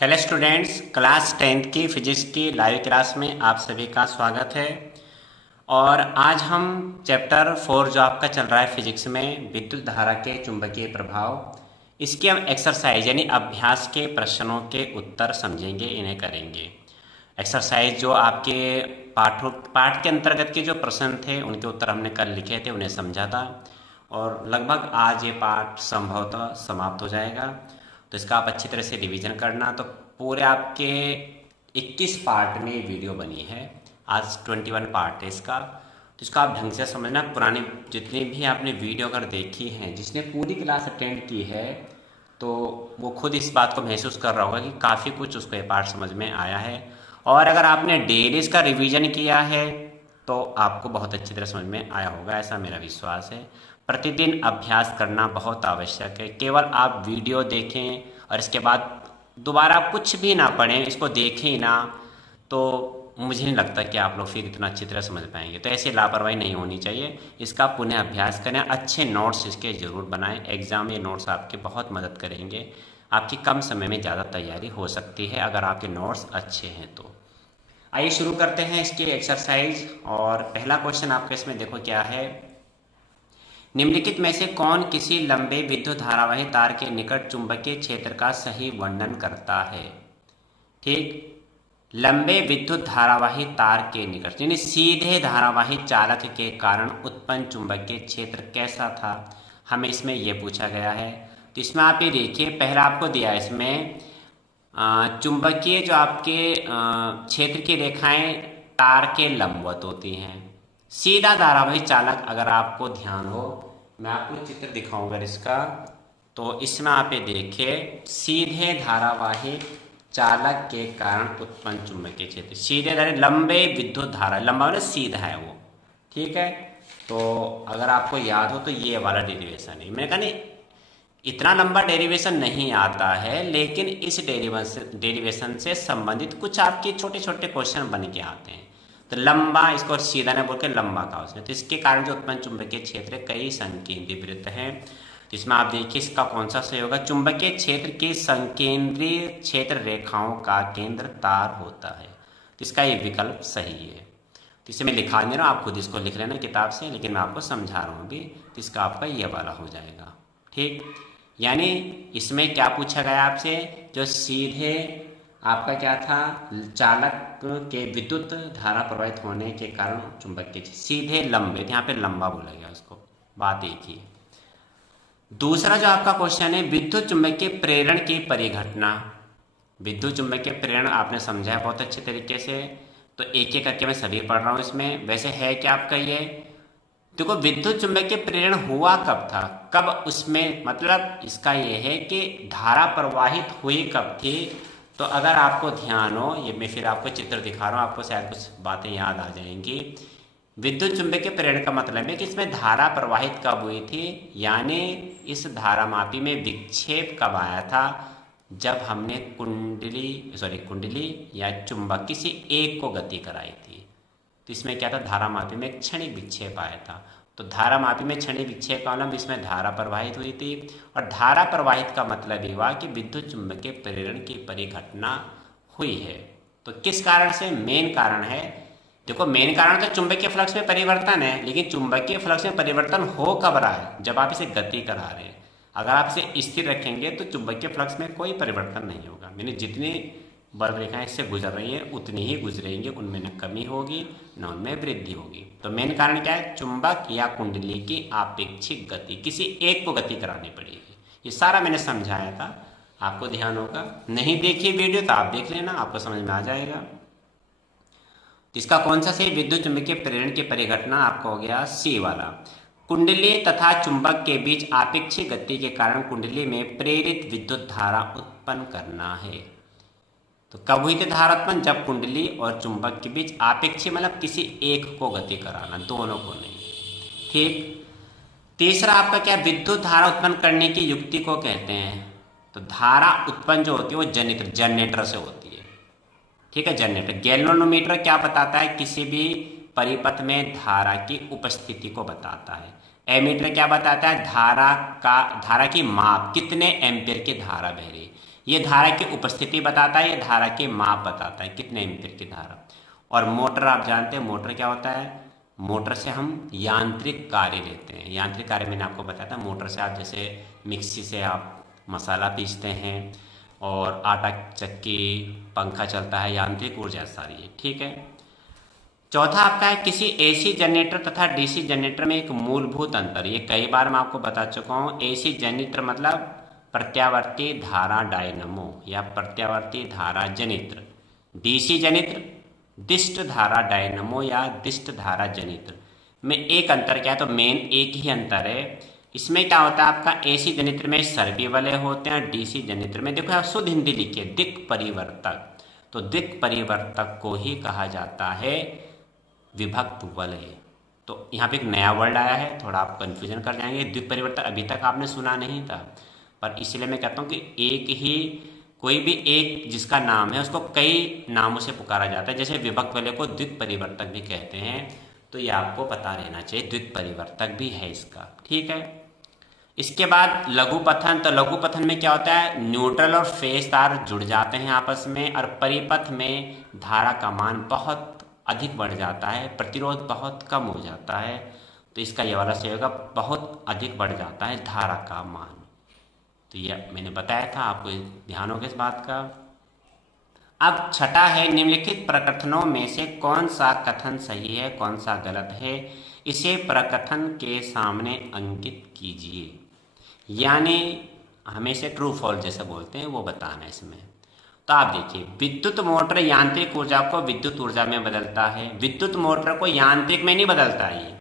Hello students, class 10th की physics की live class में आप सभी का स्वागत है। और आज हम चैप्टर 4 जो आपका चल रहा है फिजिक्स में, विद्युत धारा के चुंबकीय प्रभाव, इसके हम एक्सरसाइज यानी अभ्यास के प्रश्नों के उत्तर समझेंगे, इन्हें करेंगे। एक्सरसाइज जो आपके पाठ के अंतर्गत के जो प्रश्न थे उनके उत्तर हमने कल लिखे थे, उन्हें समझा था और लगभग आज ये पाठ संभवतः समाप्त हो जाएगा। तो इसका आप अच्छी तरह से रिवीजन करना। तो पूरे आपके 21 पार्ट में ये वीडियो बनी है, आज 21 पार्ट है इसका। तो इसका आप ढंग से समझना। पुरानी जितनी भी आपने वीडियो अगर देखी हैं, जिसने पूरी क्लास अटेंड की है, तो वो खुद इस बात को महसूस कर रहा होगा कि काफ़ी कुछ उसको ये पार्ट समझ में आया है। और अगर आपने डेली इसका रिवीजन किया है तो आपको बहुत अच्छी तरह समझ में आया होगा, ऐसा मेरा विश्वास है। प्रतिदिन अभ्यास करना बहुत आवश्यक है। केवल आप वीडियो देखें और इसके बाद दोबारा कुछ भी ना पढ़ें, इसको देखें ही ना, तो मुझे नहीं लगता कि आप लोग फिर इतना अच्छी तरह समझ पाएंगे। तो ऐसी लापरवाही नहीं होनी चाहिए। इसका पुनः अभ्यास करें, अच्छे नोट्स इसके ज़रूर बनाएं। एग्ज़ाम में ये नोट्स आपकी बहुत मदद करेंगे। आपकी कम समय में ज़्यादा तैयारी हो सकती है अगर आपके नोट्स अच्छे हैं तो। आइए शुरू करते हैं इसकी एक्सरसाइज। और पहला क्वेश्चन आपके इसमें देखो क्या है। निम्नलिखित में से कौन किसी लंबे विद्युत धारावाही तार के निकट चुंबकीय क्षेत्र का सही वर्णन करता है। ठीक, लंबे विद्युत धारावाही तार के निकट यानी सीधे धारावाही चालक के कारण उत्पन्न चुंबकीय क्षेत्र कैसा था, हमें इसमें यह पूछा गया है। तो इसमें आप ये देखिए, पहला आपको दिया है इसमें चुंबकीय जो आपके क्षेत्र की रेखाएं तार के लंबवत होती हैं। सीधा धारावाही चालक, अगर आपको ध्यान हो, मैं आपको चित्र दिखाऊंगा इसका। तो इसमें आप ये देखिए, सीधे धारावाही चालक के कारण उत्पन्न चुंबकीय क्षेत्र, सीधे धारा लंबे विद्युत धारा, लंबा मतलब सीधा है वो, ठीक है। तो अगर आपको याद हो तो ये वाला डेरिवेशन है। मैंने कहा नहीं, इतना लंबा डेरिवेशन नहीं आता है, लेकिन इस डेरिवेशन से संबंधित कुछ आपके छोटे छोटे क्वेश्चन बन के आते हैं। तो लंबा, इसको सीधा न बोल के लंबा का उसमें, तो इसके कारण जो उत्पन्न चुंबकीय क्षेत्र कई संकेंद्रीय वृत्त हैं। तो इसमें आप देखिए इसका कौन सा सही होगा। चुंबकीय क्षेत्र की संकेंद्रीय क्षेत्र रेखाओं का केंद्र तार होता है। तो इसका ये विकल्प सही है। तो इसे मैं लिखा नहीं रहा, आप खुद इसको लिख लेना किताब से, लेकिन मैं आपको समझा रहा हूँ अभी। तो इसका आपका ये वाला हो जाएगा। ठीक, यानी इसमें क्या पूछा गया आपसे, जो सीधे आपका क्या था, चालक के विद्युत धारा प्रवाहित होने के कारण चुंबकीय सीधे लंबे, यहाँ पे लंबा बोला गया उसको, बात एक ही। दूसरा जो आपका क्वेश्चन है, विद्युत चुंबकीय प्रेरण की परिघटना। विद्युत चुंबकीय प्रेरण आपने समझा है बहुत अच्छे तरीके से, तो एक एक करके मैं सभी पढ़ रहा हूँ इसमें। वैसे है क्या आपका ये, देखो विद्युत चुंबकीय प्रेरण हुआ कब था, कब उसमें, मतलब इसका ये है कि धारा प्रवाहित हुई कब थी। तो अगर आपको ध्यान हो, ये मैं फिर आपको चित्र दिखा रहा हूँ, आपको शायद कुछ बातें याद आ जाएंगी। विद्युत चुंबकीय प्रेरण का मतलब है कि इसमें धारा प्रवाहित कब हुई थी, यानी इस धारामापी में विक्षेप कब आया था, जब हमने कुंडली या चुंबक किसी एक को गति कराई थी। तो इसमें क्या था, धारामापी में एक क्षणिक विक्षेप आया था। तो धारामापी में क्षणिक विक्षेप का मतलब इसमें धारा प्रवाहित हुई थी। और धारा प्रवाहित का मतलब ये हुआ कि विद्युत चुंबकीय प्रेरण की परिघटना हुई है। तो किस कारण से, मेन कारण है, देखो मेन कारण तो चुंबकीय फ्लक्स में परिवर्तन है, लेकिन चुंबकीय फ्लक्स में परिवर्तन हो कब रहा है, जब आप इसे गति करा रहे हैं। अगर आप इसे स्थिर रखेंगे तो चुंबकीय फ्लक्स में कोई परिवर्तन नहीं होगा, यानी जितनी बर्फ रेखाएं इससे गुजर रही हैं उतनी ही गुजरेंगे, उनमें न कमी होगी न उनमें वृद्धि होगी। तो मेन कारण क्या है, चुंबक या कुंडली की आपेक्षिक गति, किसी एक को गति करानी पड़ेगी। ये सारा मैंने समझाया था, आपको ध्यान होगा। नहीं देखिए वीडियो तो आप देख लेना, आपको समझ में आ जाएगा। इसका कौन सा सही, विद्युत चुंबकीय प्रेरण की परिघटना आपका हो गया सी वाला। कुंडली तथा चुंबक के बीच आपेक्षिक गति के कारण कुंडली में प्रेरित विद्युत धारा उत्पन्न करना है। तो कब हुई थी धारा उत्पन्न, जब कुंडली और चुंबक के बीच आपेक्षिक मतलब किसी एक को गति कराना, दोनों को नहीं। ठीक, तीसरा आपका क्या, विद्युत धारा उत्पन्न करने की युक्ति को कहते हैं। तो धारा उत्पन्न जो होती है वो जनरेटर से होती है। ठीक है, जनरेटर। गैल्वेनोमीटर क्या बताता है, किसी भी परिपथ में धारा की उपस्थिति को बताता है। एमीटर क्या बताता है, धारा की माप, कितने एम्पियर की धारा बह रही। ये धारा की उपस्थिति बताता है, ये धारा के माप बताता है, कितने एम्पीयर की धारा। और मोटर आप जानते हैं, मोटर क्या होता है, मोटर से हम यांत्रिक कार्य लेते हैं। यांत्रिक कार्य मैंने आपको बताया था, मोटर से आप जैसे मिक्सी से आप मसाला पीसते हैं, और आटा चक्की, पंखा चलता है, यांत्रिक ऊर्जा सारी है, ठीक है। चौथा आपका है किसी एसी जनरेटर तथा डीसी जनरेटर में एक मूलभूत अंतर। ये कई बार मैं आपको बता चुका हूँ। एसी जनरेटर मतलब प्रत्यावर्ती धारा डायनमो या प्रत्यावर्ती धारा जनित्र। डीसी जनित्र दिष्ट धारा डायनमो या दिष्ट धारा जनित्र में एक अंतर क्या है, तो मेन एक ही अंतर है। इसमें क्या होता है आपका, एसी जनित्र में सर्पी वलय होते हैं, डीसी जनित्र में देखो आप शुद्ध हिंदी लिखिए दिक् परिवर्तक। तो दिक् परिवर्तक को ही कहा जाता है विभक्त वलय। तो यहाँ पे एक नया वर्ड आया है, थोड़ा आप कंफ्यूजन कर जाएंगे। द्विक परिवर्तक अभी तक आपने सुना नहीं था, पर इसलिए मैं कहता हूँ कि एक ही कोई भी एक जिसका नाम है उसको कई नामों से पुकारा जाता है। जैसे विभक्त वलय को द्विक परिवर्तक भी कहते हैं, तो ये आपको पता रहना चाहिए, द्विक परिवर्तक भी है इसका, ठीक है। इसके बाद लघु पथन। तो लघु पथन में क्या होता है, न्यूट्रल और फेज तार जुड़ जाते हैं आपस में, और परिपथ में धारा का मान बहुत अधिक बढ़ जाता है, प्रतिरोध बहुत कम हो जाता है। तो इसका ये वाला सही होगा, बहुत अधिक बढ़ जाता है धारा का मान। तो ये मैंने बताया था, आपको ध्यान होगा इस बात का। अब छठा है, निम्नलिखित प्रकथनों में से कौन सा कथन सही है, कौन सा गलत है, इसे प्रकथन के सामने अंकित कीजिए। यानी हमेशा ट्रू फॉल्स जैसे बोलते हैं वो बताना है इसमें। तो आप देखिए, विद्युत मोटर यांत्रिक ऊर्जा को विद्युत ऊर्जा में बदलता है। विद्युत मोटर को यांत्रिक में नहीं बदलता है ये।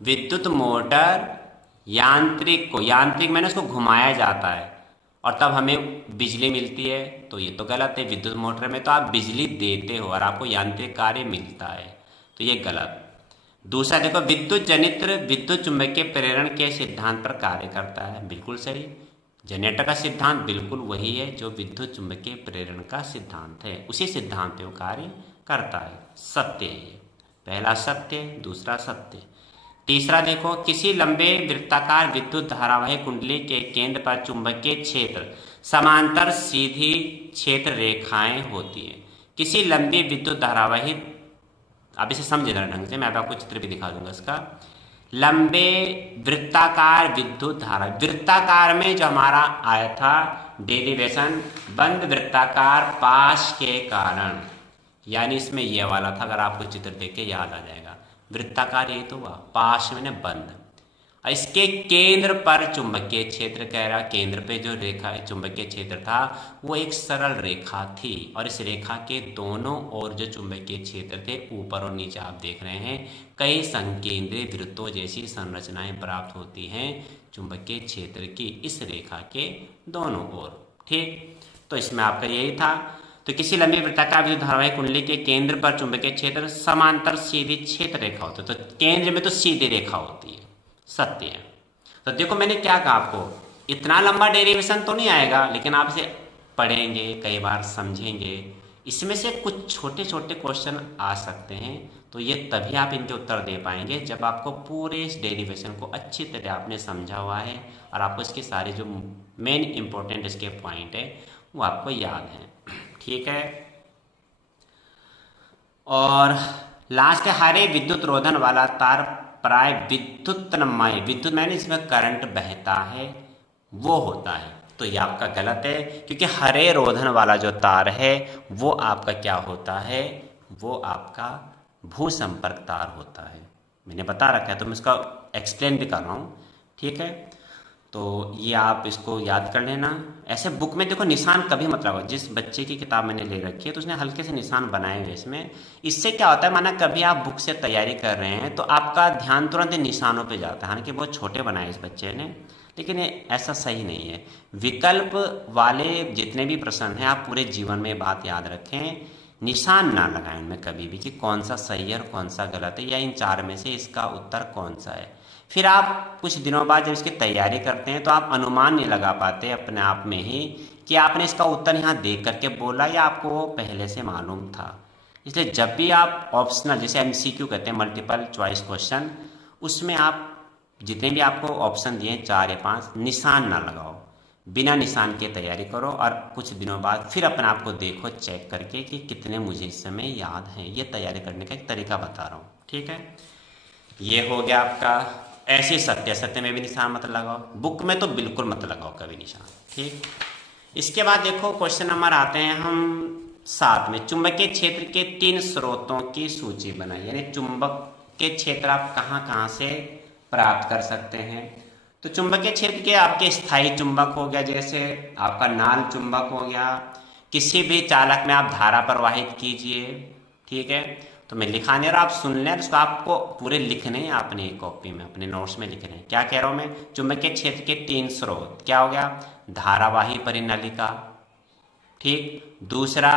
विद्युत मोटर यांत्रिक मैंने उसको घुमाया जाता है और तब हमें बिजली मिलती है, तो ये तो गलत है। विद्युत मोटर में तो आप बिजली देते हो और आपको यांत्रिक कार्य मिलता है, तो ये गलत। दूसरा देखो, विद्युत जनित्र विद्युत चुंबकीय प्रेरण के सिद्धांत पर कार्य करता है, बिल्कुल सही। जनरेटर का सिद्धांत बिल्कुल वही है जो विद्युत चुंबकीय प्रेरण का सिद्धांत है, उसी सिद्धांत पे वो कार्य करता है, सत्य है ये। पहला सत्य, दूसरा सत्य। तीसरा देखो, किसी लंबे वृत्ताकार विद्युत धारावाही कुंडली के केंद्र पर चुंबकीय क्षेत्र समांतर सीधी क्षेत्र रेखाएं होती हैं। किसी लंबी विद्युत धारावाही, आप इसे समझे जरा ढंग से, मैं आपको चित्र भी दिखा दूंगा इसका। लंबे वृत्ताकार विद्युत धारा, वृत्ताकार में जो हमारा आया था डेरिवेशन, बंद वृत्ताकार पाश के कारण, यानी इसमें यह वाला था, अगर आपको चित्र देख के याद आ जाएगा। वृत्ताकार ये तो हुआ, पाश मैंने बंद। इसके केंद्र पर चुंबकीय क्षेत्र कह रहा, केंद्र पे जो रेखा चुंबकीय क्षेत्र था वो एक सरल रेखा थी, और इस रेखा के दोनों ओर जो चुंबकीय क्षेत्र थे, ऊपर और नीचे आप देख रहे हैं, कई संकेंद्रीय वृत्तों जैसी संरचनाएं प्राप्त होती हैं चुंबकीय क्षेत्र की इस रेखा के दोनों ओर, ठीक। तो इसमें आपका यही था। तो किसी लंबी वृत्ताकार विद्युत धारावाही कुंडली के केंद्र पर चुंबकीय क्षेत्र समांतर सीधी क्षेत्र रेखा होती है, तो केंद्र में तो सीधी रेखा होती है, सत्य है। तो देखो मैंने क्या कहा आपको, इतना लंबा डेरिवेशन तो नहीं आएगा, लेकिन आप इसे पढ़ेंगे, कई बार समझेंगे, इसमें से कुछ छोटे छोटे क्वेश्चन आ सकते हैं। तो ये तभी आप इनके उत्तर दे पाएंगे जब आपको पूरे इस डेरिवेशन को अच्छी तरह आपने समझा हुआ है, और आपको इसके सारे जो मेन इंपॉर्टेंट इसके पॉइंट है वो आपको याद है, ठीक है। और लास्ट है, हरे विद्युत रोधन वाला तार प्राय विद्युतमय, विद्युत मैंने इसमें करंट बहता है वो होता है। तो ये आपका गलत है, क्योंकि हरे रोधन वाला जो तार है वो आपका क्या होता है, वो आपका भू संपर्क तार होता है। मैंने बता रखा है, तो मैं इसका एक्सप्लेन भी कर रहा हूँ, ठीक है। तो ये आप इसको याद कर लेना। ऐसे बुक में देखो निशान कभी मत लगाओ। जिस बच्चे की किताब मैंने ले रखी है तो उसने हल्के से निशान बनाए हुए इसमें। इससे क्या होता है, माना कभी आप बुक से तैयारी कर रहे हैं तो आपका ध्यान तुरंत निशानों पे जाता है। हालांकि बहुत छोटे बनाए इस बच्चे ने, लेकिन ऐसा सही नहीं है। विकल्प वाले जितने भी प्रश्न हैं आप पूरे जीवन में बात याद रखें, निशान ना लगाएं उनमें कभी भी कि कौन सा सही है और कौन सा गलत है, या इन चार में से इसका उत्तर कौन सा है। फिर आप कुछ दिनों बाद जब इसकी तैयारी करते हैं तो आप अनुमान नहीं लगा पाते अपने आप में ही कि आपने इसका उत्तर यहाँ देख करके बोला या आपको वो पहले से मालूम था। इसलिए जब भी आप ऑप्शनल, जैसे MCQ कहते हैं, मल्टीपल चॉइस क्वेश्चन, उसमें आप जितने भी आपको ऑप्शन दिए 4 या 5, निशान ना लगाओ। बिना निशान के तैयारी करो और कुछ दिनों बाद फिर अपने आप को देखो चेक करके कि कितने मुझे इस समय याद हैं। ये तैयारी करने का एक तरीका बता रहा हूँ, ठीक है। ये हो गया आपका। ऐसे सत्य सत्य में भी निशान मत लगाओ, बुक में तो बिल्कुल मत लगाओ कभी निशान, ठीक। इसके बाद देखो क्वेश्चन नंबर आते हैं हम 7 में, चुंबकीय क्षेत्र के 3 स्रोतों की सूची बनाई, यानी चुंबक के क्षेत्र आप कहाँ कहाँ से प्राप्त कर सकते हैं। तो चुंबकीय क्षेत्र के आपके स्थायी चुंबक हो गया, जैसे आपका नाल चुंबक हो गया, किसी भी चालक में आप धारा प्रवाहित कीजिए, ठीक है। तो मैं लिखा नहीं रहा, आप सुन लें, उसको आपको पूरे लिखने हैं, आपने एक कॉपी में अपने नोट्स में लिखने हैं। क्या कह रहा हूँ मैं, चुंबकीय क्षेत्र के 3 स्रोत, क्या हो गया, धारावाही परिनलिका, ठीक, दूसरा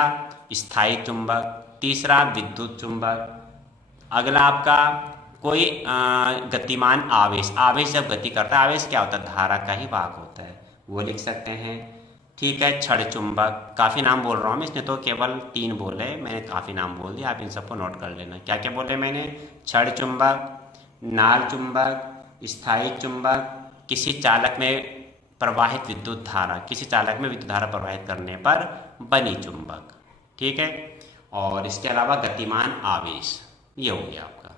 स्थायी चुंबक, तीसरा विद्युत चुंबक। अगला आपका कोई गतिमान आवेश, आवेश जब गति करता है, आवेश क्या होता है, धारा का ही वाहक होता है, वो लिख सकते हैं, ठीक है। क्षण चुंबक, काफ़ी नाम बोल रहा हूँ मैं, इसने तो केवल 3 बोले, मैंने काफ़ी नाम बोल दिया, आप इन सबको नोट कर लेना। क्या क्या बोले मैंने, क्षण चुंबक, नाल चुंबक, स्थायी चुंबक, किसी चालक में प्रवाहित विद्युत धारा, किसी चालक में विद्युत धारा प्रवाहित करने पर बनी चुंबक, ठीक है। और इसके अलावा गतिमान आवेश, ये हो गया आपका।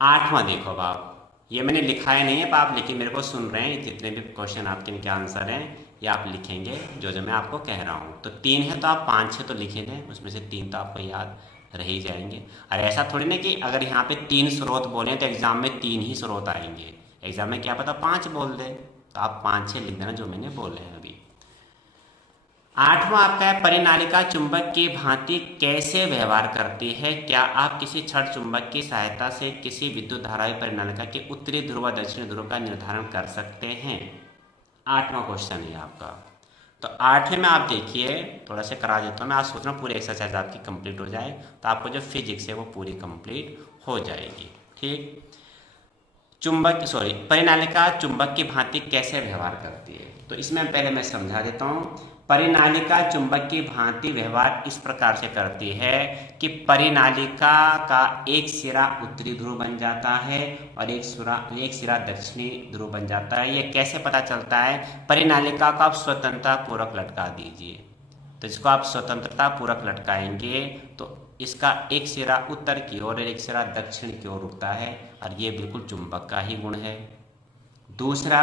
8वां देखो आप, ये मैंने लिखा है नहीं है आप, लेकिन मेरे को सुन रहे हैं, जितने भी क्वेश्चन आपके इनके आंसर हैं ये आप लिखेंगे जो जो मैं आपको कह रहा हूँ। तो 3 है तो आप 5-6 तो लिखे दें, उसमें से 3 तो आपको याद रह ही जाएंगे। और ऐसा थोड़ी ना कि अगर यहाँ पे 3 स्रोत बोले तो एग्जाम में 3 ही स्रोत आएंगे, एग्जाम में क्या पता 5 बोल दे, तो आप 5-6 लिख देना जो मैंने बोले हैं अभी। 8वां आपका है, परिनालिका चुंबक की भांति कैसे व्यवहार करती है, क्या आप किसी क्षण चुंबक की सहायता से किसी विद्युत धारावी परिनालिका के उत्तरी ध्रुव व दक्षिणी ध्रुव का निर्धारण कर सकते हैं। 8वां क्वेश्चन है आपका। तो 8वें में आप देखिए, थोड़ा सा करा देता हूँ मैं, आप सोचना पूरी एक्सरसाइज आपकी कंप्लीट हो जाए तो आपको जो फिजिक्स है वो पूरी कंप्लीट हो जाएगी, ठीक। परिनालिका चुंबक की भांति कैसे व्यवहार करती है, तो इसमें पहले मैं समझा देता हूँ। परिनालिका चुंबक की भांति व्यवहार इस प्रकार से करती है कि परिनालिका का एक सिरा उत्तरी ध्रुव बन जाता है और एक सिरा दक्षिणी ध्रुव बन जाता है। ये कैसे पता चलता है, परिनालिका को आप स्वतंत्रता पूर्वक लटका दीजिए, तो इसको आप स्वतंत्रता पूर्वक लटकाएंगे तो इसका एक सिरा उत्तर की ओर और एक सिरा दक्षिण की ओर रुकता है, और ये बिल्कुल चुंबक का ही गुण है। दूसरा,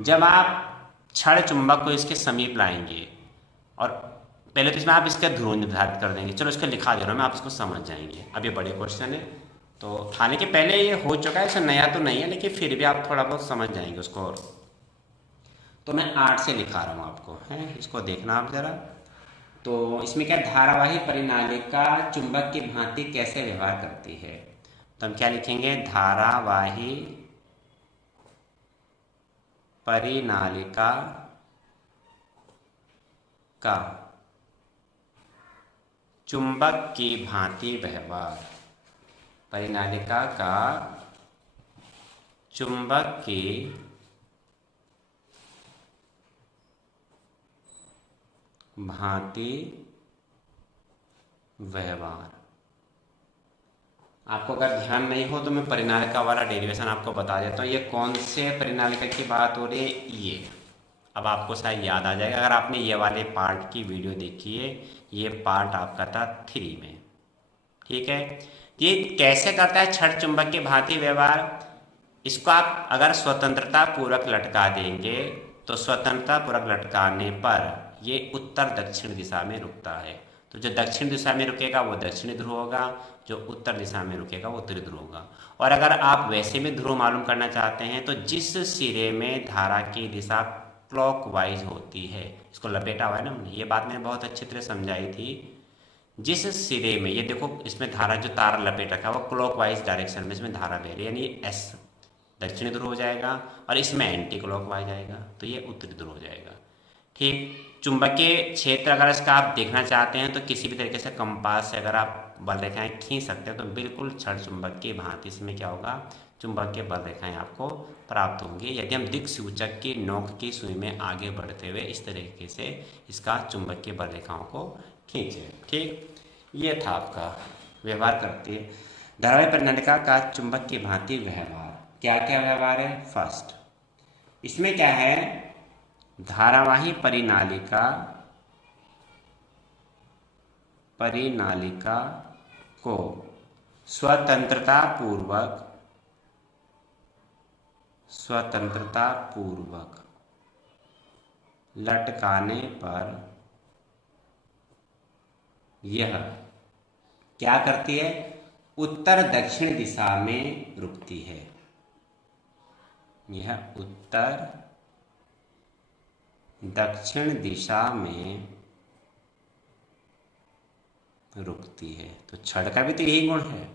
जब आप क्षण चुंबक को इसके समीप लाएंगे और पहले तो इसमें आप इसका ध्रुव निर्धारित कर देंगे, चलो इसको लिखा दे रहा हूँ मैं, आप इसको समझ जाएंगे। अब ये बड़े क्वेश्चन है, तो हालांकि पहले ये हो चुका है, ऐसा नया तो नहीं है, लेकिन फिर भी आप थोड़ा बहुत समझ जाएंगे उसको। तो मैं 8 से लिखा रहा हूँ आपको, है, इसको देखना आप जरा। तो इसमें क्या, धारावाही परिनालिका चुंबक की भांति कैसे व्यवहार करती है, तो हम क्या लिखेंगे, धारावाही परिनालिका का चुंबक की भांति व्यवहार, परिनालिका का चुंबक की भांति व्यवहार। आपको अगर ध्यान नहीं हो तो मैं परिनालिका वाला डेरिवेशन आपको बता देता हूँ। ये कौन से परिनालिका की बात हो रही है, ये अब आपको शायद याद आ जाएगा अगर आपने ये वाले पार्ट की वीडियो देखी है। ये पार्ट आपका था 3 में, ठीक है। ये कैसे करता है क्षण चुंबक की भांति व्यवहार, इसको आप अगर स्वतंत्रता पूर्वक लटका देंगे तो स्वतंत्रता पूर्वक लटकाने पर ये उत्तर दक्षिण दिशा में रुकता है। तो जो दक्षिण दिशा में रुकेगा वो दक्षिणी ध्रुव होगा, जो उत्तर दिशा में रुकेगा वो उत्तरी ध्रुव होगा। और अगर आप वैसे में ध्रुव मालूम करना चाहते हैं तो जिस सिरे में धारा की दिशा क्लॉकवाइज होती है, इसको लपेटा हुआ है ना हमने, ये बात मैंने बहुत अच्छी तरह समझाई थी। जिस सिरे में, ये देखो इसमें धारा जो तार लपेट रखा है वो क्लॉकवाइज डायरेक्शन में इसमें धारा बह रही है, यानी एस दक्षिणी ध्रुव हो जाएगा, और इसमें एंटी क्लॉकवाइज आएगा तो ये उत्तरी ध्रुव हो जाएगा, ठीक। चुंबकीय क्षेत्र अगर इसका आप देखना चाहते हैं तो किसी भी तरीके से कंपास से अगर आप बल रेखाएं खींच सकते हैं तो बिल्कुल क्षण चुंबक की भांति इसमें क्या होगा, चुंबक के बल रेखाएं आपको प्राप्त होंगी। यदि हम दिक् सूचक की नोक की सुई में आगे बढ़ते हुए इस तरीके से इसका चुंबक की बल रेखाओं को खींचे, ठीक। ये था आपका व्यवहार करती है धारावाही परिनालिका का चुंबक की भांति व्यवहार। क्या क्या व्यवहार है, फर्स्ट इसमें क्या है, धारावाही परिनालिका को स्वतंत्रता पूर्वक लटकाने पर यह क्या करती है? उत्तर दक्षिण दिशा में रुकती है। यह उत्तर दक्षिण दिशा में रुकती है। तो छड़ का भी तो यही गुण है,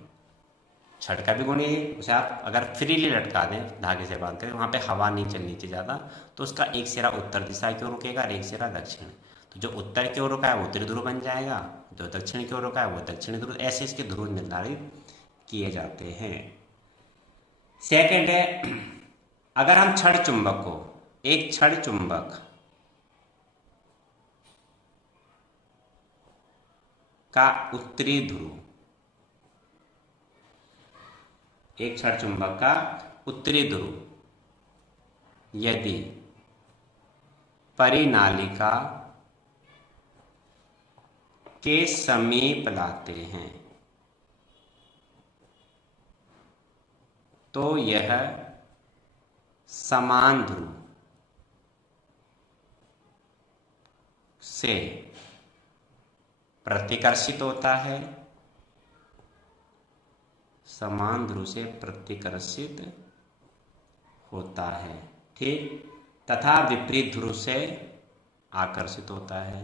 छड़ का भी गुण यही है। उसे आप अगर फ्रीली लटका दें, धागे से बांधते हैं, वहाँ पे हवा नहीं चलनी चाहिए ज़्यादा, तो उसका एक सिरा उत्तर दिशा की ओर रुकेगा और एक सिरा दक्षिण। तो जो उत्तर की ओर रुका है वो उत्तरी ध्रुव बन जाएगा, जो दक्षिण की ओर रुका है वो दक्षिणी ध्रुव। ऐसे इसके ध्रुव निर्धारित किए जाते हैं। सेकंड है, अगर हम छड़ चुंबक को, एक छड़ चुंबक का उत्तरी ध्रुव, एक छड़ चुंबक का उत्तरी ध्रुव यदि परिनालिका के समीप लाते हैं तो यह समान ध्रुव से प्रतिकर्षित होता है, समान ध्रुव से प्रतिकर्षित होता है, ठीक, तथा विपरीत ध्रुव से आकर्षित होता है,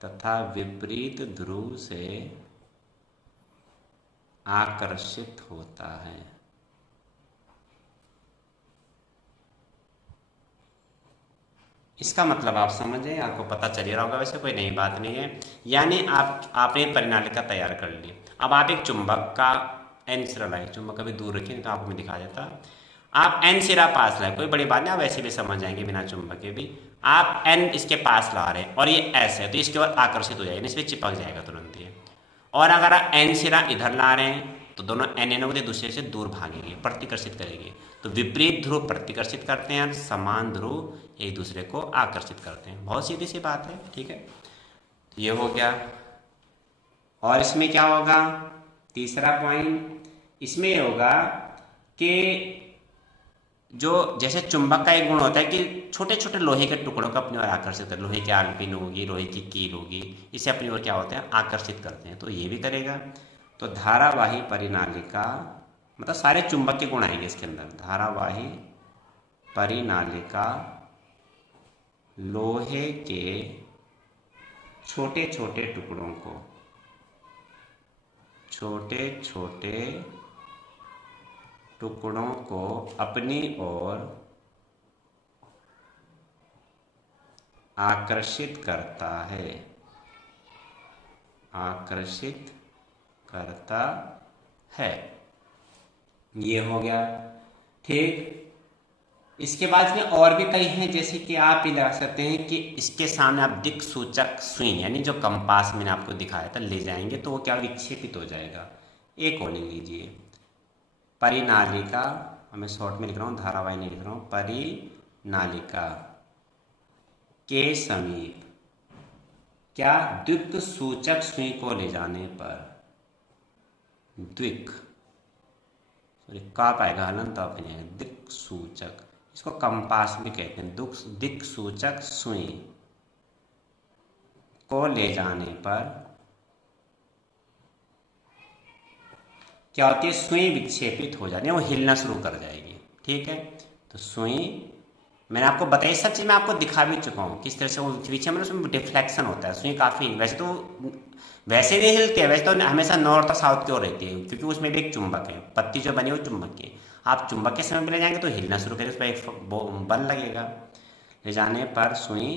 तथा विपरीत ध्रुव से आकर्षित होता है। इसका मतलब आप समझें, आपको पता चल रहा होगा, वैसे कोई नई बात नहीं है। यानी आपने परिनालिका तैयार कर ली। अब आप एक चुंबक का एन सिरा लाए, चुंबक कभी दूर रखिए तो आपको मैं दिखा देता। आप एन सिरा पास लाए, कोई बड़ी बात नहीं, आप वैसे भी समझ जाएंगे बिना चुंबक के भी। आप एन इसके पास ला रहे हैं और ये एस है, तो इसके ओर आकर्षित हो जाएगा, इस पर चिपक जाएगा तुरंत ये। और अगर आप एन सिरा इधर ला रहे हैं तो दोनों एन एन एक दूसरे से दूर भागेंगे, प्रतिकर्षित करेंगे। तो विपरीत ध्रुव प्रतिकर्षित करते हैं और समान ध्रुव एक दूसरे को आकर्षित करते हैं। बहुत सीधी सी बात है, ठीक है। तो ये हो गया। और इसमें क्या होगा? तीसरा पॉइंट इसमें ये होगा कि जो जैसे चुंबक का एक गुण होता है कि छोटे छोटे लोहे के टुकड़ों को अपनी ओर आकर्षित करते हैं, लोहे की आलपिन होगी, लोहे की कील होगी, इसे अपनी ओर क्या होते हैं? आकर्षित करते हैं। तो ये भी करेगा। तो धारावाही परिनालिका, मतलब सारे चुंबक के गुण आएंगे इसके अंदर। धारावाही परिनालिका लोहे के छोटे छोटे टुकड़ों को, छोटे छोटे टुकड़ों को अपनी ओर आकर्षित करता है, आकर्षित करता है। ये हो गया, ठीक। इसके बाद में और भी कई हैं, जैसे कि आप ये लगा सकते हैं कि इसके सामने आप दिक् सूचक सुई, यानी जो कंपास मैंने आपको दिखाया था, ले जाएंगे तो वो क्या विक्षेपित हो जाएगा। एक और ले लीजिए, परिनालिका, मैं शॉर्ट में लिख रहा हूँ, धारावाही नहीं लिख रहा हूँ, परिनालिका के समीप क्या दिक् सूचक सुई को ले जाने पर, द्विक, सॉरी काप आएगा, हलन तो अपने दिक् सूचक, इसको कंपास भी कहते हैं। दिक् सूचक सुई को ले जाने पर क्या होती है? सुई विक्षेपित हो जाती है, वो हिलना शुरू कर जाएगी, ठीक है। तो सुई मैंने आपको बताई, सब चीज़ मैं आपको दिखा भी चुका हूँ किस तरह से वो पीछे में उसमें डिफ्लेक्शन होता है। सुई काफ़ी, वैसे तो वैसे नहीं हिलती है, वैसे तो हमेशा नॉर्थ और साउथ की ओर रहती है, क्योंकि उसमें भी एक चुंबक है, पत्ती जो बनी है वो चुंबक की। आप चुंबक के समय पे ले जाएंगे तो हिलना शुरू करें, उस पर एक बल लगेगा, ले जाने पर सुई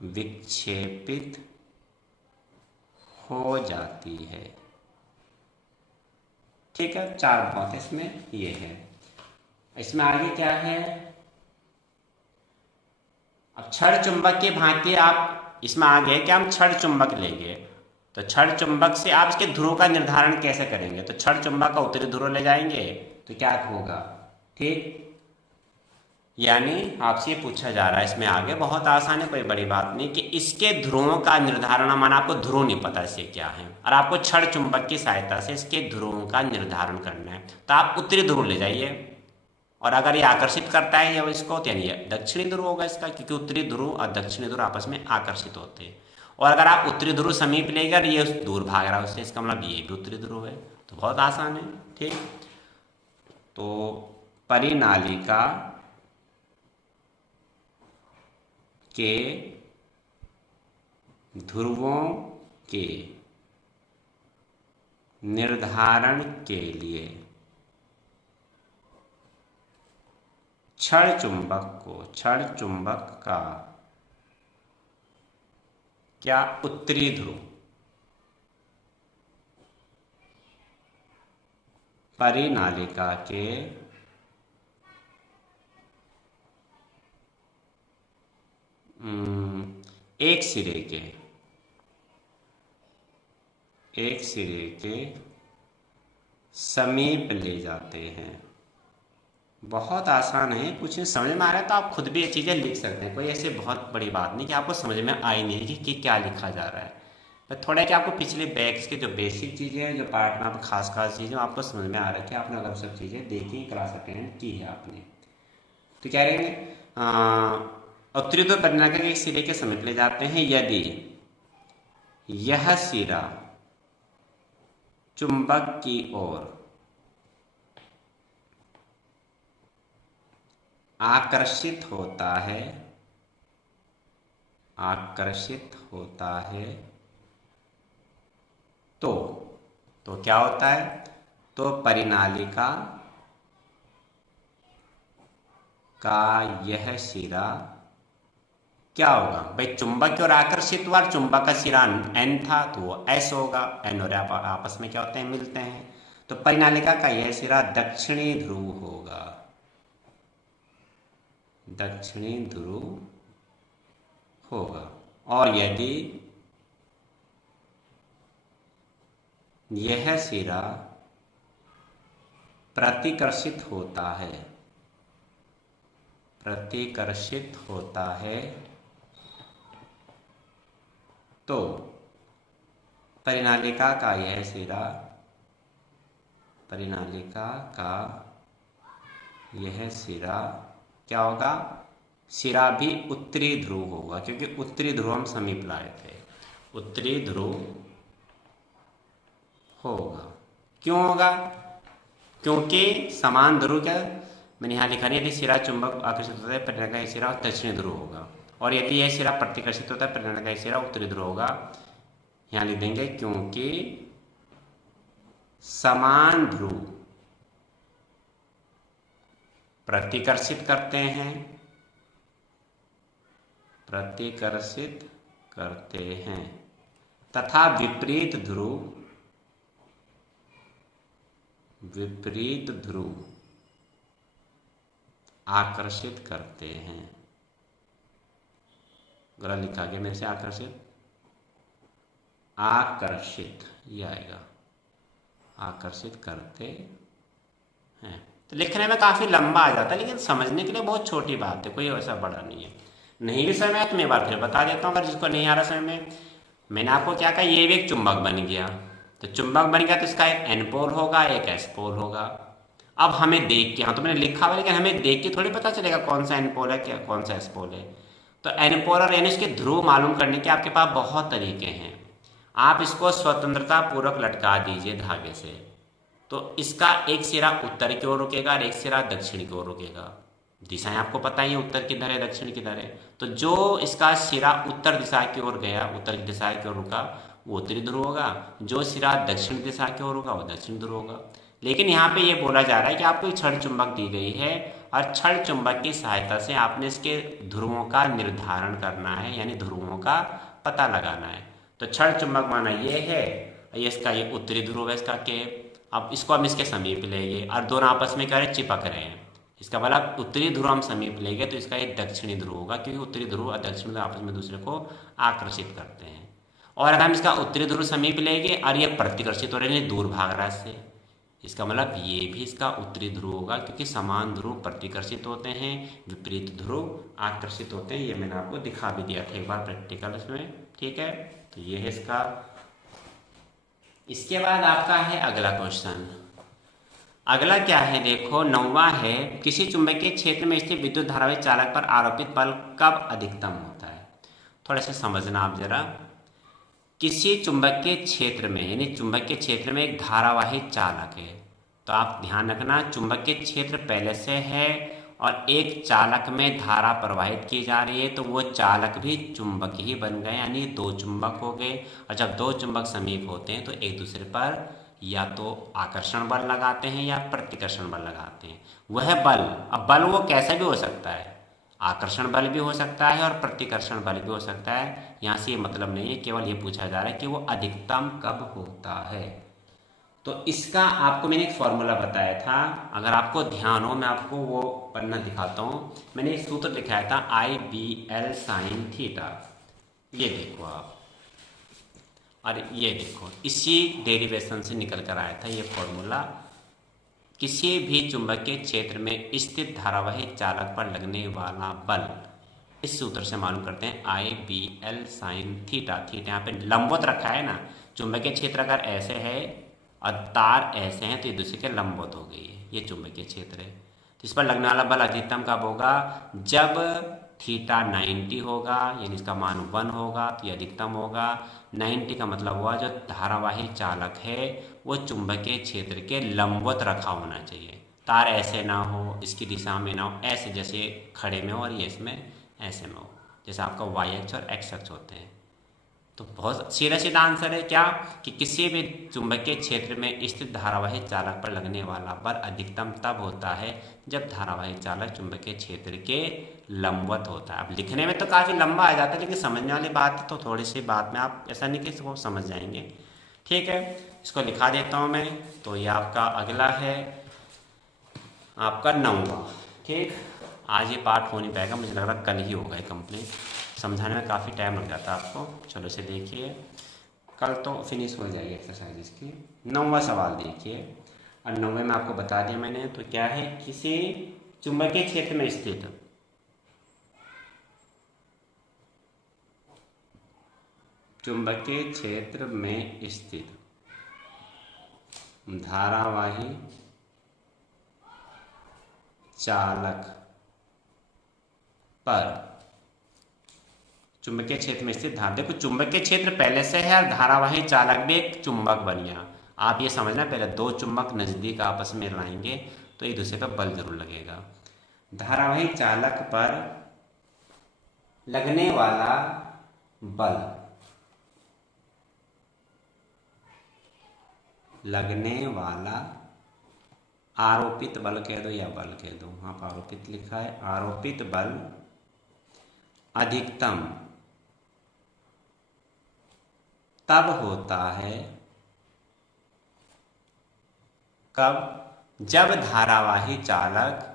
विक्षेपित हो जाती है, ठीक है। 4 बात इसमें ये है। इसमें आगे क्या है? अब छड़ चुंबक की भांति आप इसमें आगे कि हम छड़ चुंबक लेंगे, तो छड़ चुंबक से आप इसके ध्रुव का निर्धारण कैसे करेंगे? तो छड़ चुंबक का उत्तरी ध्रुव ले जाएंगे तो क्या होगा, ठीक। यानी आपसे ये पूछा जा रहा है इसमें आगे, बहुत आसान है, कोई बड़ी बात नहीं, कि इसके ध्रुवों का निर्धारण, माना आपको ध्रुव नहीं पता इसके क्या है और आपको क्षण चुंबक की सहायता से इसके ध्रुवों का निर्धारण करना है, तो आप उत्तरी ध्रुव ले जाइए, और अगर ये आकर्षित करता है या इसको, तो यानी ये दक्षिणी ध्रुव होगा इसका, क्योंकि उत्तरी ध्रुव और दक्षिणी ध्रुव आपस में आकर्षित होते हैं। और अगर आप उत्तरी ध्रुव समीप लेकर ये दूर भाग रहा है उससे, इसका मतलब ये भी उत्तरी ध्रुव है, तो बहुत आसान है। ठीक, तो परिनालिका के ध्रुवों के निर्धारण के लिए क्षण चुंबक का क्या उत्तरी ध्रुव परिनालिका के एक सिरे के समीप ले जाते हैं। बहुत आसान है, कुछ समझ में आ रहा है तो आप खुद भी ये चीज़ें लिख सकते हैं, कोई ऐसे बहुत बड़ी बात नहीं कि आपको समझ में आई नहीं कि क्या लिखा जा रहा है। पर थोड़ा कि आपको पिछले बैग्स के जो बेसिक चीज़ें हैं, जो पार्ट में आप खास चीज़ें आपको समझ में आ रहा है कि आपने अगर सब चीज़ें देखी, क्लास अटेंड की है आपने। तो क्या रहेंगे, उत्तरी ध्रुव परिनालिका के सिरे के समीप ले जाते हैं यदि यह सिरा चुंबक की ओर आकर्षित होता है तो क्या होता है, तो परिनालिका का यह सिरा क्या होगा भाई, चुंबक की ओर आकर्षित हुआ, चुंबक का सिरा एन था तो वो एस होगा, एन और आपस में क्या होते हैं, मिलते हैं, तो परिनालिका का यह सिरा दक्षिणी ध्रुव होगा, और यदि यह सिरा प्रतिकर्षित होता है तो परिनालिका का यह सिरा क्या होगा, सिरा भी उत्तरी ध्रुव होगा, क्योंकि उत्तरी ध्रुव हम समीप लाए थे, उत्तरी ध्रुव होगा। क्यों होगा, क्योंकि समान ध्रुव, क्या मैंने यहाँ लिखा नहीं, यदि सिरा चुंबक आकर्षित होता है परिनालिका का यह सिरा दक्षिणी ध्रुव होगा, और यदि यह सिरा प्रतिकर्षित होता है परिनालिका का यह सिरा उत्तरी ध्रुव होगा। यहाँ लिख देंगे क्योंकि समान ध्रुव प्रतिकर्षित करते हैं तथा विपरीत ध्रुव आकर्षित करते हैं। गलत लिखा गया मेरे से, आकर्षित ये आएगा, आकर्षित करते हैं। तो लिखने में काफ़ी लंबा आ जाता है, लेकिन समझने के लिए बहुत छोटी बात है, कोई ऐसा बड़ा नहीं है। नहीं भी समझ में आया तो मैं बार फिर बता देता हूँ, अगर जिसको नहीं आ रहा समझ में। मैंने आपको क्या कहा, ये भी एक चुंबक बन गया, तो चुंबक बन गया तो इसका एक एन पोल होगा, एक एस पोल होगा। अब हमें देख के, हाँ तो मैंने लिखा हुआ, लेकिन हमें देख के थोड़ी पता चलेगा कौन सा एन पोल है, क्या कौन सा एस पोल है। तो एन पोल और एन इसके ध्रुव मालूम करने के आपके पास बहुत तरीके हैं। आप इसको स्वतंत्रता पूर्वक लटका दीजिए धागे से, तो इसका एक सिरा उत्तर की ओर रुकेगा और एक सिरा दक्षिण की ओर रुकेगा। दिशाएं आपको पता ही है, उत्तर किधर है दक्षिण किधर है, तो जो इसका सिरा उत्तर दिशा की ओर गया, उत्तर की दिशा की ओर रुका, वो उत्तरी ध्रुव होगा, जो सिरा दक्षिण दिशा की ओर होगा वो दक्षिण ध्रुव होगा। लेकिन यहाँ पे ये बोला जा रहा है कि आपको एक क्षण चुंबक दी गई है और क्षण चुंबक की सहायता से आपने इसके ध्रुवों का निर्धारण करना है, यानी ध्रुवों का पता लगाना है। तो क्षण चुंबक माना ये है, ये इसका ये उत्तरी ध्रुव है इसका के, अब इसको हम इसके समीप लेंगे और दोनों आपस में क्या चिपक रहे हैं, इसका मतलब उत्तरी ध्रुव हम समीप लेंगे तो इसका ये दक्षिणी ध्रुव होगा, क्योंकि उत्तरी ध्रुव और दक्षिणी ध्रुव आपस में दूसरे को आकर्षित करते हैं। और अगर हम इसका उत्तरी ध्रुव समीप लेंगे और ये प्रतिकर्षित हो रहे हैं, दूर भाग रहा है इससे, इसका मतलब ये भी इसका उत्तरी ध्रुव होगा, क्योंकि समान ध्रुव प्रतिकर्षित होते हैं, विपरीत ध्रुव आकर्षित होते हैं। ये मैंने आपको दिखा भी दिया था एक बार प्रैक्टिकल में, ठीक है। तो ये है इसका। इसके बाद आपका है अगला क्वेश्चन। अगला क्या है, देखो 9वां है, किसी चुंबकीय क्षेत्र में स्थित विद्युत धारावाही चालक पर आरोपित बल कब अधिकतम होता है। थोड़ा सा समझना आप जरा। किसी चुंबकीय क्षेत्र में, यानी चुंबकीय क्षेत्र में एक धारावाही चालक है, तो आप ध्यान रखना चुंबकीय क्षेत्र पहले से है और एक चालक में धारा प्रवाहित की जा रही है, तो वो चालक भी चुंबक ही बन गए, यानी दो चुंबक हो गए। और जब दो चुंबक समीप होते हैं तो एक दूसरे पर या तो आकर्षण बल लगाते हैं या प्रतिकर्षण बल लगाते हैं। वह बल, अब बल वो कैसा भी हो सकता है, आकर्षण बल भी हो सकता है और प्रतिकर्षण बल भी हो सकता है। यहाँ से ये मतलब नहीं है, केवल ये पूछा जा रहा है कि वो अधिकतम कब होता है। तो इसका आपको मैंने एक फॉर्मूला बताया था, अगर आपको ध्यान हो मैं आपको वो पन्ना दिखाता हूँ। मैंने एक सूत्र दिखाया था IBL sin थीटा, ये देखो आप, और ये देखो इसी डेरिवेशन से निकल कर आया था ये फॉर्मूला। किसी भी चुंबकीय क्षेत्र में स्थित धारावाही चालक पर लगने वाला बल, इस सूत्र से मालूम करते हैं IBL sin थीटा। थीटा यहाँ पे लंबवत रखा है ना, चुंबकीय क्षेत्र अगर ऐसे है और तार ऐसे हैं तो ये दूसरे के लंबवत हो गई है, ये चुंबकीय क्षेत्र है। तो इस पर लगने वाला बल अधिकतम कब होगा, जब थीटा 90 होगा, यानी इसका मान 1 होगा, तो ये अधिकतम होगा। 90 का मतलब हुआ जो धारावाही चालक है वो चुंबकीय क्षेत्र के लंबवत रखा होना चाहिए, तार ऐसे ना हो, इसकी दिशा में ना हो, ऐसे जैसे खड़े में हो और ये इसमें ऐसे में हो, जैसे आपका वाई अक्ष और एक्स अक्ष होते हैं। तो बहुत सीधा सीधा आंसर है क्या, कि किसी भी चुंबकीय क्षेत्र में स्थित धारावाही चालक पर लगने वाला बल अधिकतम तब होता है जब धारावाही चालक चुंबकीय क्षेत्र के लंबवत होता है। अब लिखने में तो काफ़ी लंबा आ जाता है, लेकिन समझने वाली बात है तो थोड़ी सी बात में आप ऐसा नहीं कि इसको समझ जाएंगे, ठीक है। इसको लिखा देता हूँ मैं। तो ये आपका अगला है आपका 9वां, ठीक। आज ये पार्ट हो नहीं पाएगा, मुझे लग रहा कल ही होगा कंप्लीट, समझाने में काफ़ी टाइम लग जाता है आपको। चलो इसे देखिए, कल तो फिनिश हो जाएगी एक्सरसाइज इसकी। 9वां सवाल देखिए, और 9वें में आपको बता दिया मैंने। तो क्या है, किसी चुंबकीय क्षेत्र में स्थित चुंबकीय क्षेत्र में स्थित धारावाही चालक पर, चुंबकीय क्षेत्र में स्थित धारा, देखो चुंबकीय क्षेत्र पहले से है और धारावाही चालक भी एक चुंबक बन गया। आप ये समझना, पहले दो चुंबक नजदीक आपस में लाएंगे तो एक दूसरे का बल जरूर लगेगा। धारावाही चालक पर लगने वाला बल, लगने वाला आरोपित बल कह दो या बल कह दो, वहां पर आरोपित लिखा है, आरोपित बल अधिकतम तब होता है कब, जब धारावाही चालक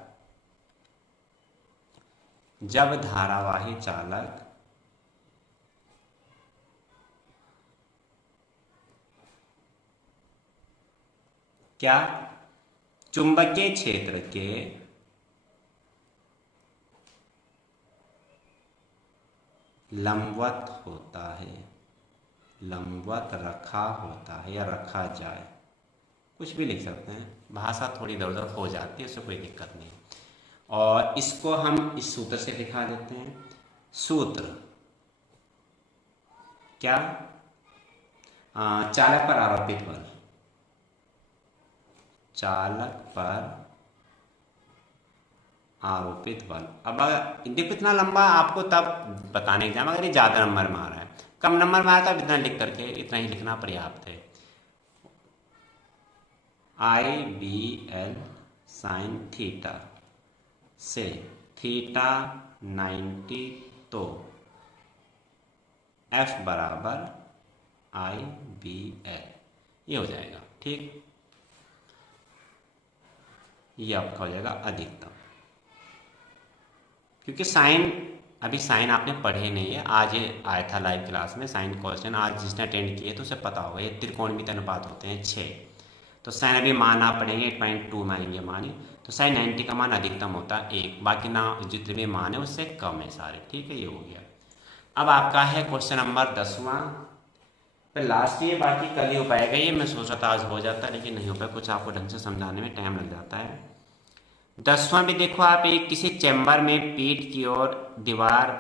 क्या, चुंबकीय क्षेत्र के लंबवत होता है, लंबवत रखा होता है या रखा जाए, कुछ भी लिख सकते हैं, भाषा थोड़ी इधर उधर हो जाती है, उससे कोई दिक्कत नहीं। और इसको हम इस सूत्र से दिखा देते हैं। सूत्र क्या, चालक पर आरोपित बल, चालक पर आरोपित बल। अब देखो इतना लंबा आपको तब बताने एग्जाम, अगर ये ज़्यादा नंबर में आ रहा है, कम नंबर में आता है इतना लिख करके, इतना ही लिखना पर्याप्त है। IBL sin थीटा से थीटा 90, तो F बराबर IBL, ये हो जाएगा, ठीक। ये आपका हो जाएगा अधिकतम, क्योंकि साइन, अभी साइन आपने पढ़े नहीं है, आज ये आया था लाइव क्लास में साइन क्वेश्चन, आज जिसने अटेंड किए तो उसे पता होगा। ये त्रिकोणमिति अनुपात होते हैं 6, तो साइन अभी मान आप पढ़ेंगे 8.2 मानेंगे माने, तो साइन 90 का मान अधिकतम होता है 1, बाकी ना जितने भी मान है उससे कम है सारे। ठीक है, ये हो गया। अब आपका है क्वेश्चन नंबर 10वां, फिर लास्ट ये बाकी कल ही हो पाएगा। ये मैं सोच रहा था आज हो जाता है लेकिन नहीं हो पाया, कुछ आपको ढंग से समझाने में टाइम लग जाता है। 10वां भी देखो आप, एक किसी चैम्बर में पीठ की ओर दीवार,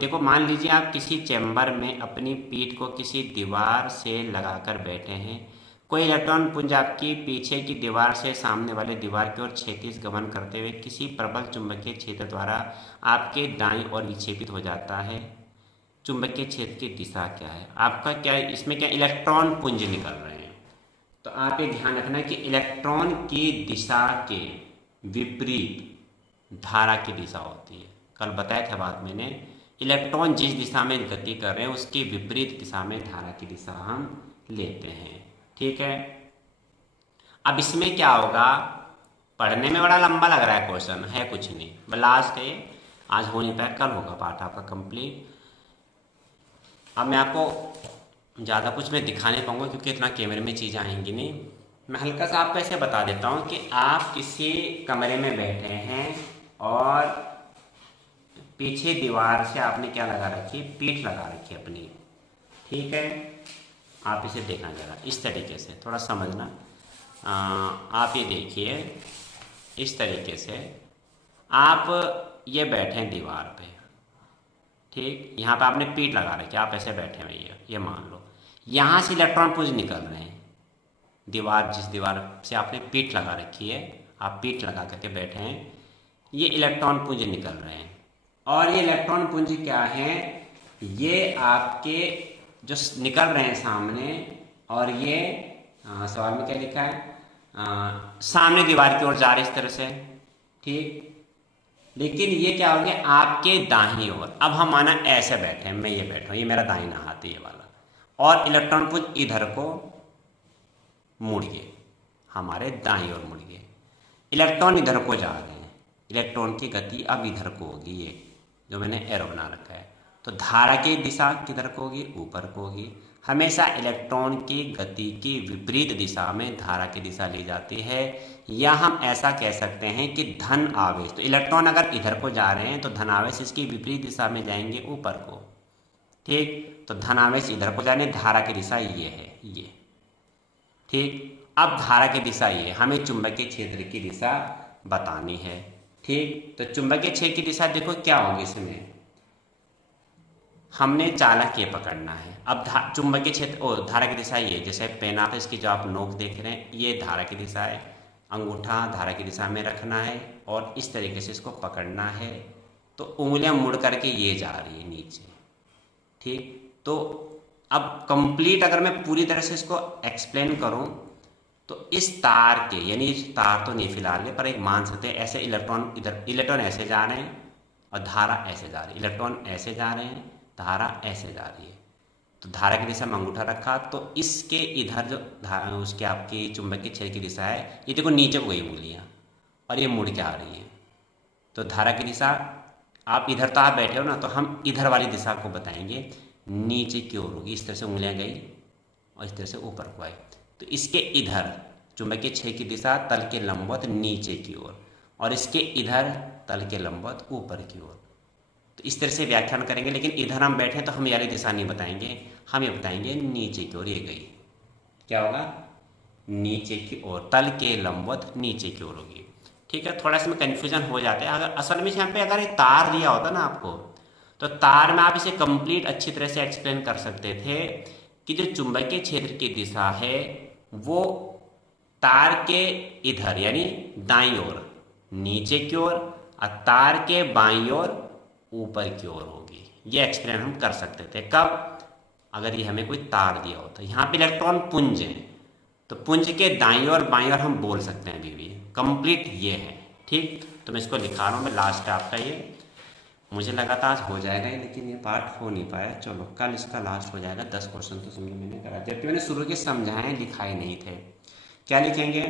देखो मान लीजिए आप किसी चैम्बर में अपनी पीठ को किसी दीवार से लगाकर बैठे हैं। कोई इलेक्ट्रॉन पुंज आपकी पीछे की दीवार से सामने वाले दीवार की ओर क्षैतिज गमन करते हुए किसी प्रबल चुंबकीय क्षेत्र द्वारा आपके दाईं ओर विक्षेपित हो जाता है। चुंबकीय क्षेत्र की दिशा क्या है आपका, क्या इसमें क्या इलेक्ट्रॉन पुंज निकल रहे हैं। तो आप ये ध्यान रखना कि इलेक्ट्रॉन की दिशा के विपरीत धारा की दिशा होती है। कल बताया था बात मैंने, इलेक्ट्रॉन जिस दिशा में गति कर रहे हैं उसके विपरीत दिशा में धारा की दिशा हम लेते हैं। ठीक है, अब इसमें क्या होगा, पढ़ने में बड़ा लंबा लग रहा है क्वेश्चन, है कुछ नहीं, लास्ट है, आज हो नहीं पाया, कल होगा पार्ट आपका कंप्लीट। अब मैं आपको ज़्यादा कुछ मैं दिखा नहीं पाऊंगा क्योंकि इतना कैमरे में चीज़ें आएंगी नहीं। मैं हल्का सा आपको ऐसे बता देता हूँ कि आप किसी कमरे में बैठे हैं और पीछे दीवार से आपने क्या लगा रखी है, पीठ लगा रखी है अपनी। ठीक है, आप इसे देखना जरा इस तरीके से, थोड़ा समझना। आप ये देखिए इस तरीके से आप ये बैठे हैं दीवार पे। ठीक, यहाँ पे आपने पीठ लगा रखी है, आप ऐसे बैठे हुए, ये मान लो यहाँ से इलेक्ट्रॉन पुंज निकल रहे हैं। दीवार, जिस दीवार से आपने पीठ लगा रखी है, आप पीठ लगा करके बैठे हैं, ये इलेक्ट्रॉन पुंज निकल रहे हैं। और ये इलेक्ट्रॉन पुंज क्या है, ये आपके जो निकल रहे हैं सामने, और ये सवाल में क्या लिखा है, सामने दीवार की ओर जा रहे इस तरह से। ठीक, लेकिन ये क्या हो गया आपके दाहिनी ओर। अब हम माना ऐसे बैठे हैं, मैं ये बैठा हूँ, ये मेरा दाहिना हाथ है ये वाला, और इलेक्ट्रॉन पुंज इधर को मुड़ गए, हमारे दाईं ओर मुड़ गए। इलेक्ट्रॉन इधर को जा रहे हैं, इलेक्ट्रॉन की गति अब इधर को होगी, ये जो मैंने एरो बना रखा है। तो धारा की दिशा किधर को होगी, ऊपर को होगी। हमेशा इलेक्ट्रॉन की गति की विपरीत दिशा में धारा की दिशा ली जाती है, या हम ऐसा कह सकते हैं कि धन आवेश, तो इलेक्ट्रॉन अगर इधर को जा रहे हैं तो धन आवेश इसकी विपरीत दिशा में जाएंगे ऊपर को। ठीक, तो धन आवेश इधर को जाने, धारा की दिशा ये है, ये। ठीक, अब धारा की दिशा ये, हमें चुंबकीय क्षेत्र की दिशा बतानी है। ठीक, तो चुंबकीय क्षेत्र की दिशा देखो क्या होगी, इसमें हमने चालक ये पकड़ना है। अब चुंबकीय क्षेत्र धारा की दिशा ये, जैसे पेन आप इसकी जो आप नोक देख रहे हैं, ये धारा की दिशा है, अंगूठा धारा की दिशा में रखना है और इस तरीके से इसको पकड़ना है। तो उंगलियां मुड़ करके ये जा रही है नीचे। ठीक, तो अब कंप्लीट अगर मैं पूरी तरह से इसको एक्सप्लेन करूं तो इस तार के, यानी इस तार तो नहीं फिलहाल पर एक मान सकते हैं, ऐसे इलेक्ट्रॉन इधर, इलेक्ट्रॉन ऐसे जा रहे हैं और धारा ऐसे जा रही है, इलेक्ट्रॉन ऐसे जा रहे हैं, धारा ऐसे जा रही है। तो धारा की दिशा में अंगूठा रखा, तो इसके इधर जो उसके आपकी चुंबकीय क्षेत्र की दिशा है, ये देखो नीचे को गई उंगलियां और ये मुड़ के आ रही है। तो धारा की दिशा, आप इधर तो आप बैठे हो ना, तो हम इधर वाली दिशा को बताएंगे, नीचे की ओर होगी। इस तरह से उंगलियां गई और इस तरह से ऊपर को आई, तो इसके इधर चुंबकीय क्षेत्र की दिशा तल के लंबवत नीचे की ओर, और इसके इधर तल के लंबवत ऊपर की ओर। तो इस तरह से व्याख्यान करेंगे, लेकिन इधर हम बैठे तो हम यारी दिशा नहीं बताएंगे, हम ये बताएंगे नीचे की ओर ये गई। क्या होगा, नीचे की ओर, तल के लंबवत नीचे की ओर होगी। ठीक है, थोड़ा इसमें कन्फ्यूजन हो जाता है। अगर असल में यहाँ पे अगर ये तार दिया होता ना आपको, तो तार में आप इसे कंप्लीट अच्छी तरह से एक्सप्लेन कर सकते थे कि जो चुंबकीय क्षेत्र की दिशा है वो तार के इधर यानी दाईं ओर नीचे की ओर, और तार के बाईं ओर ऊपर की ओर होगी। ये एक्सप्लेन हम कर सकते थे कब, अगर ये हमें कोई तार दिया होता। यहाँ पे इलेक्ट्रॉन पुंज है, तो पुंज के दाईं ओर बाईं ओर हम बोल सकते हैं अभी भी, कंप्लीट ये है। ठीक, तो मैं इसको लिखा रहा हूँ, मैं लास्ट है आपका ये, मुझे लगा था आज हो जाएगा लेकिन ये पार्ट हो नहीं पाया। चलो कल इसका लास्ट हो जाएगा। 10 क्वेश्चन तो समझो मैंने करा, जबकि मैंने शुरू के समझाए दिखाए नहीं थे। क्या लिखेंगे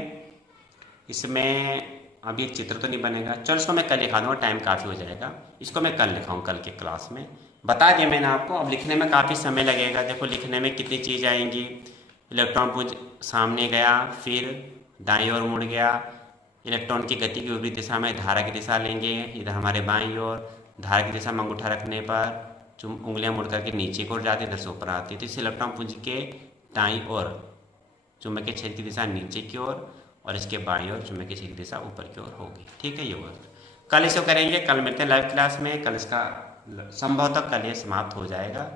इसमें, अब ये चित्र तो नहीं बनेगा, चलो इसको मैं कल लिखा दूँगा, टाइम काफ़ी हो जाएगा, इसको मैं कल लिखाऊँ, कल के क्लास में बता दिया मैंने आपको। अब लिखने में काफ़ी समय लगेगा, देखो लिखने में कितनी चीज़ आएंगी, इलेक्ट्रॉन पुंज सामने गया, फिर दाईं ओर मुड़ गया। इलेक्ट्रॉन की गति की विपरीत दिशा में धारा की दिशा लेंगे, इधर हमारे बाईं ओर। धारा की दिशा में अंगूठा रखने पर उंगलियां मुड़ करके नीचे की ओर जाती, इधर से ऊपर आती। तो इस इलेक्ट्रॉन पुंज के दाईं ओर चुंबकीय क्षेत्र की दिशा नीचे की ओर और इसके बाईं ओर चुंबकीय क्षेत्र की दिशा ऊपर की ओर होगी। ठीक है, ये हुआ। कल इसको करेंगे, कल मिलते हैं लाइव क्लास में। कल इसका संभवतः कल ये समाप्त हो जाएगा।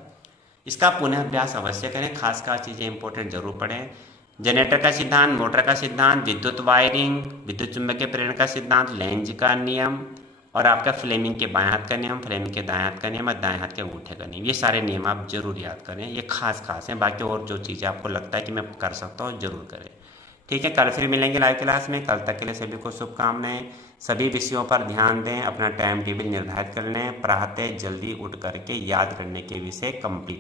इसका पुनः अभ्यास अवश्य करें, खास चीज़ें इंपॉर्टेंट जरूर पढ़ें। जनरेटर का सिद्धांत, मोटर का सिद्धांत, विद्युत वायरिंग, विद्युत चुंबकीय प्रेरण का सिद्धांत, लेंज का नियम और आपका फ्लेमिंग के बाएं हाथ का नियम, फ्लेमिंग के दाएं हाथ का नियम और दाएं हाथ के अंगूठे का नियम, ये सारे नियम आप जरूर याद करें। ये खास हैं। बाकी और जो चीज़ें आपको लगता है कि मैं कर सकता हूँ जरूर करें। ठीक है, कल फिर मिलेंगे लाइव क्लास में। कल तक के लिए सभी को शुभकामनाएं। सभी विषयों पर ध्यान दें, अपना टाइम टेबल निर्धारित कर लें, प्रातः जल्दी उठ करके याद करने के विषय कंप्लीट